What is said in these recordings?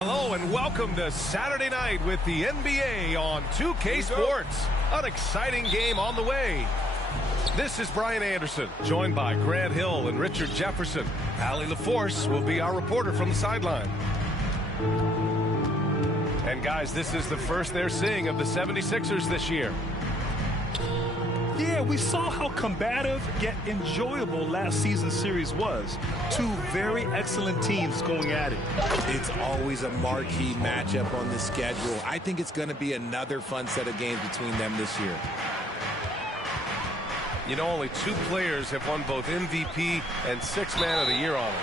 Hello and welcome to Saturday night with the NBA on 2K Sports. An exciting game on the way. This is Brian Anderson, joined by Grant Hill and Richard Jefferson. Allie LaForce will be our reporter from the sideline. And guys, this is the first they're seeing of the 76ers this year. Yeah, we saw how combative yet enjoyable last season's series was. Two very excellent teams going at it. It's always a marquee matchup on the schedule. I think it's going to be another fun set of games between them this year. You know, only two players have won both MVP and Sixth Man of the Year honors.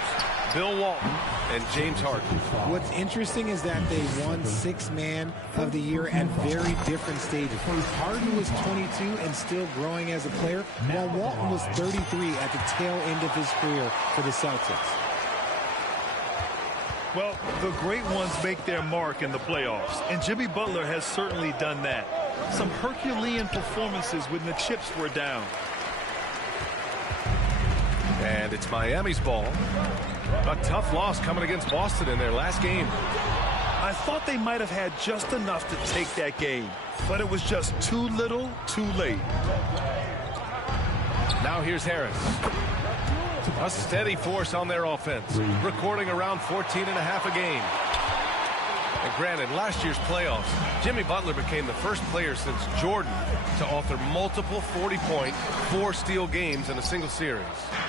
Bill Walton and James Harden. What's interesting is that they won Sixth Man of the Year at very different stages. Harden was 22 and still growing as a player, while Walton was 33 at the tail end of his career for the Celtics. Well, the great ones make their mark in the playoffs, and Jimmy Butler has certainly done that. Some Herculean performances when the chips were down. And it's Miami's ball. A tough loss coming against Boston in their last game. I thought they might have had just enough to take that game, but it was just too little, too late. Now here's Harris. A steady force on their offense, recording around 14 and a half a game. And granted, last year's playoffs, Jimmy Butler became the first player since Jordan to author multiple 40-point, 4-steal games in a single series.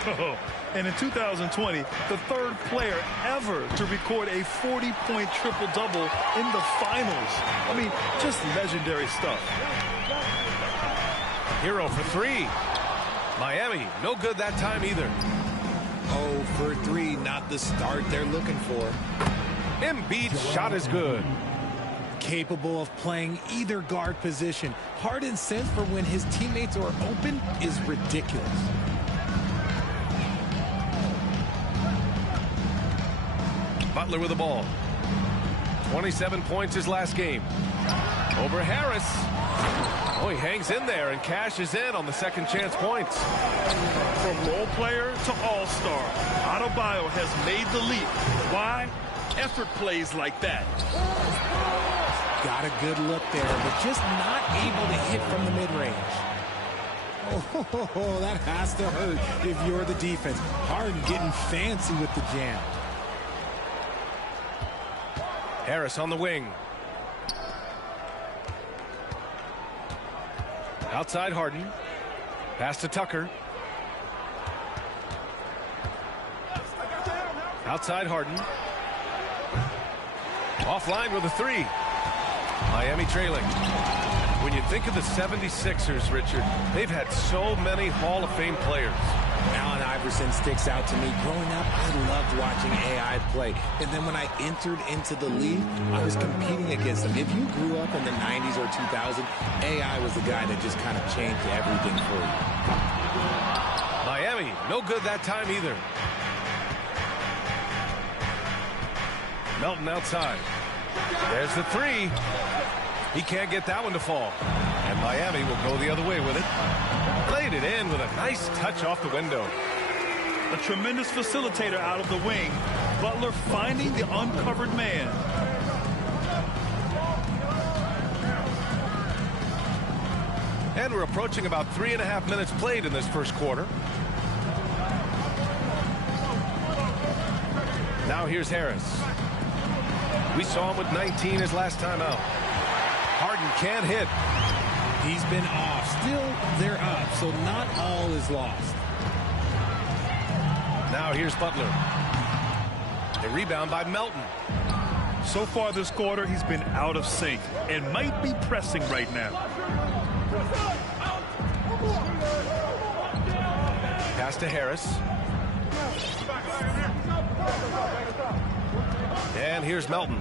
Oh, and in 2020, the third player ever to record a 40-point triple-double in the finals. I mean, just legendary stuff. Hero for three. Miami, no good that time either. 0 for 3, not the start they're looking for. Embiid's shot is good. Capable of playing either guard position. Harden's sense for when his teammates are open is ridiculous. Butler with the ball. 27 points his last game. Over Harris. Oh, he hangs in there and cashes in on the second chance points. From role player to all-star, Adebayo has made the leap. Why? Effort plays like that. Got a good look there, but just not able to hit from the mid-range. Oh, that has to hurt if you're the defense. Harden getting fancy with the jam. Harris on the wing. Outside Harden. Pass to Tucker. Outside Harden. Offline with a three. Miami trailing. When you think of the 76ers, Richard, they've had so many Hall of Fame players. Allen Iverson sticks out to me. Growing up, I loved watching AI play. And then when I entered into the league, I was competing against him. If you grew up in the 90s or 2000, AI was the guy that just kind of changed everything for you. Miami, no good that time either. Melton outside. There's the three. He can't get that one to fall. And Miami will go the other way with it. Played it in with a nice touch off the window. A tremendous facilitator out of the wing. Butler finding the uncovered man. And we're approaching about 3.5 minutes played in this first quarter. Now here's Harris. We saw him with 19 his last time out. Harden can't hit. He's been off. Still, they're up, so not all is lost. Now here's Butler. A rebound by Melton. So far this quarter, he's been out of sync and might be pressing right now. Pass to Harris. And here's Melton.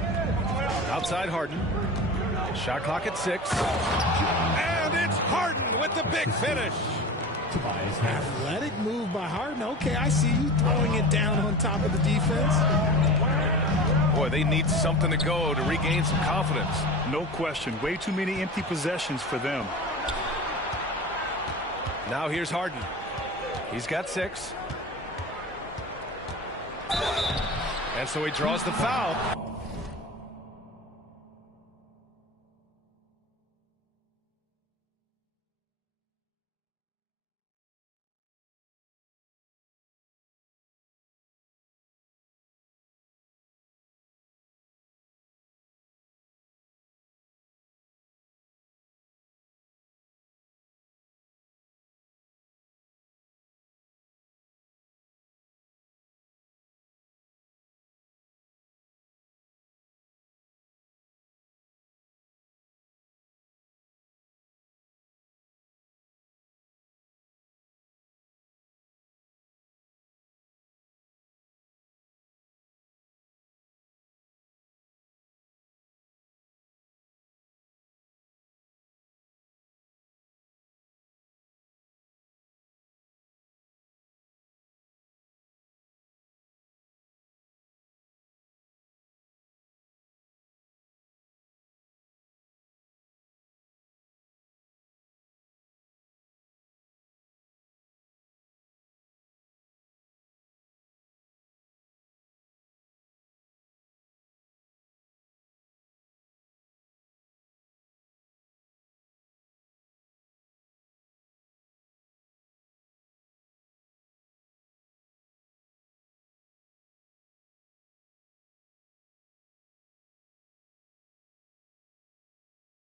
Outside Harden. Shot clock at 6. And it's Harden with the big finish. Athletic move by Harden. Okay, I see you throwing it down on top of the defense. Boy, they need something to go to regain some confidence. No question. Way too many empty possessions for them. Now here's Harden. He's got 6. And so he draws the foul.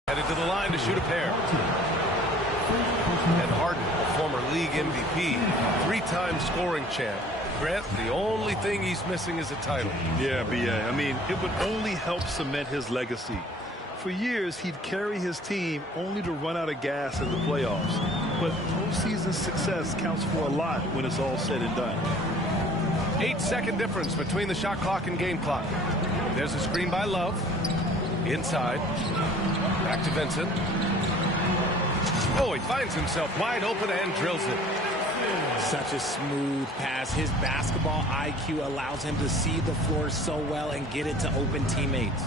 Headed to the line to shoot a pair. And Harden, a former league MVP, 3-time scoring champ. Grant, the only thing he's missing is a title. Yeah, B.A. I mean, it would only help cement his legacy. For years, he'd carry his team only to run out of gas in the playoffs. But postseason success counts for a lot when it's all said and done. 8-second difference between the shot clock and game clock. There's a screen by Love. Inside. Back to Vincent. Oh, he finds himself wide open and drills it. Such a smooth pass. His basketball IQ allows him to see the floor so well and get it to open teammates.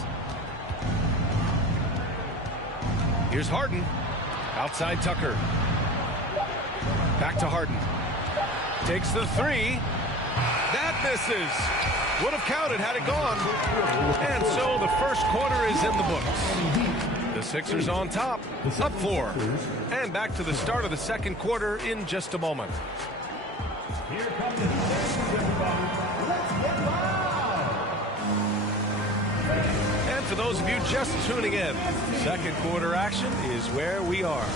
Here's Harden. Outside Tucker. Back to Harden. Takes the 3. That misses. Would have counted had it gone. And so the first quarter is in the books. The Sixers on top, up 4. And back to the start of the second quarter in just a moment. Here comes the Sixers, everybody. Let's get loud. And for those of you just tuning in, second quarter action is where we are.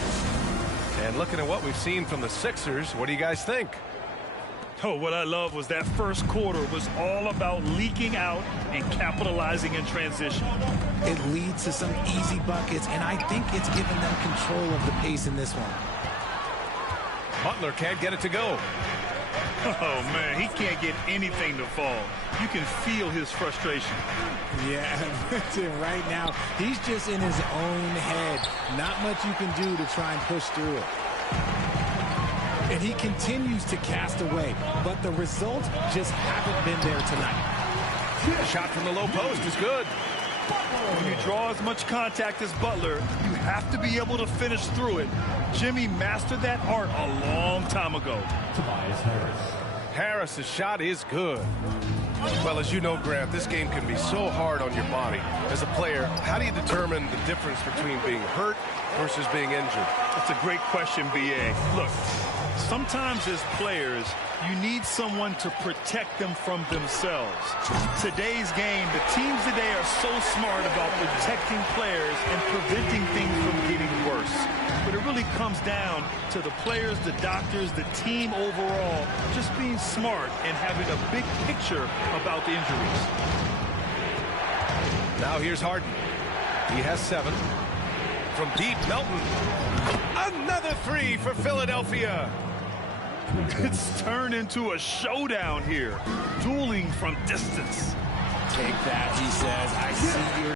And looking at what we've seen from the Sixers, what do you guys think? Oh, what I love was that first quarter was all about leaking out and capitalizing in transition. It leads to some easy buckets, and I think it's given them control of the pace in this one. Butler can't get it to go. Oh, man, he can't get anything to fall. You can feel his frustration. Yeah, right now, he's just in his own head. Not much you can do to try and push through it. And he continues to cast away, but the results just haven't been there tonight. A shot from the low post is good. When you draw as much contact as Butler, you have to be able to finish through it. Jimmy mastered that art a long time ago. Harris's shot is good. Well, as you know, Grant, this game can be so hard on your body. As a player, how do you determine the difference between being hurt versus being injured? That's a great question, B.A. Look, sometimes as players, you need someone to protect them from themselves. Today's game, the teams today are so smart about protecting players and preventing things from getting worse. But it really comes down to the players, the doctors, the team overall, just being smart and having a big picture about the injuries. Now here's Harden. He has 7. From deep, Melton. Another 3 for Philadelphia. It's turned into a showdown here. Dueling from distance. Take that, he says. I see your